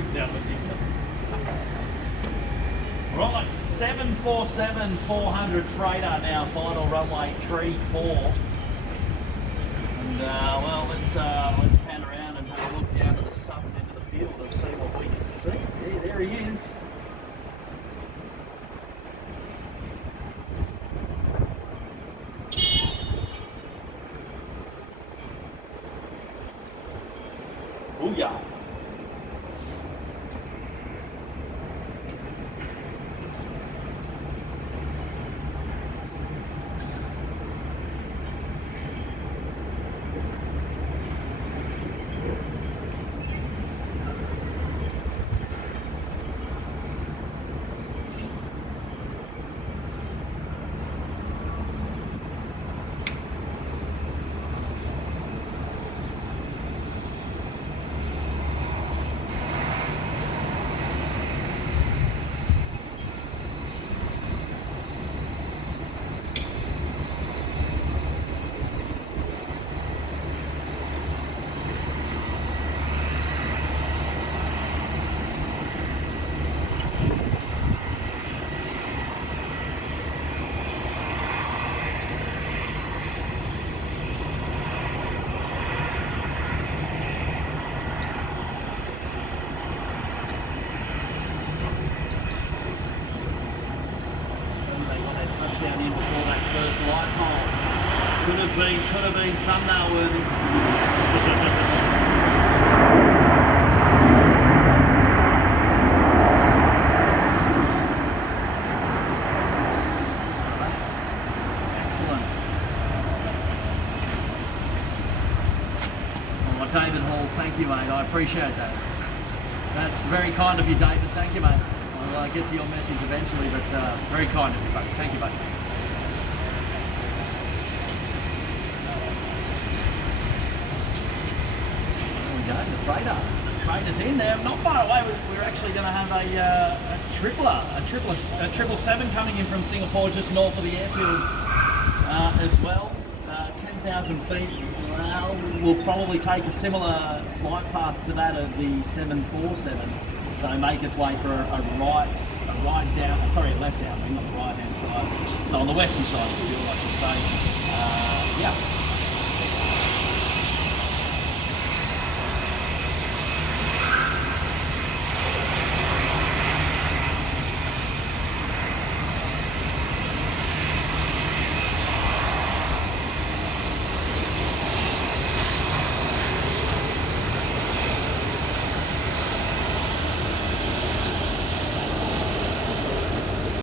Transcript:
bring down the big numbers. Right, 747-400 freighter now, final runway 34. And well, let's pan around and have a look down to the southern end of the field and see what we can see. Yeah, there he is. Booyah. Down in before that first light pole. Could have been thumbnail worthy. Excellent. Oh, David Hall, thank you, mate. I appreciate that. That's very kind of you, David. Thank you, mate. I'll get to your message eventually, but very kind of you, buddy. Thank you, buddy. There we go, the freighter. The freighter's in there. Not far away. We're actually going to have a triple seven coming in from Singapore, just north of the airfield as well. 10,000 feet. Well, we'll probably take a similar flight path to that of the 747. So make its way for a left down, not the right hand side. So on the western side of the field, I should say. Yeah.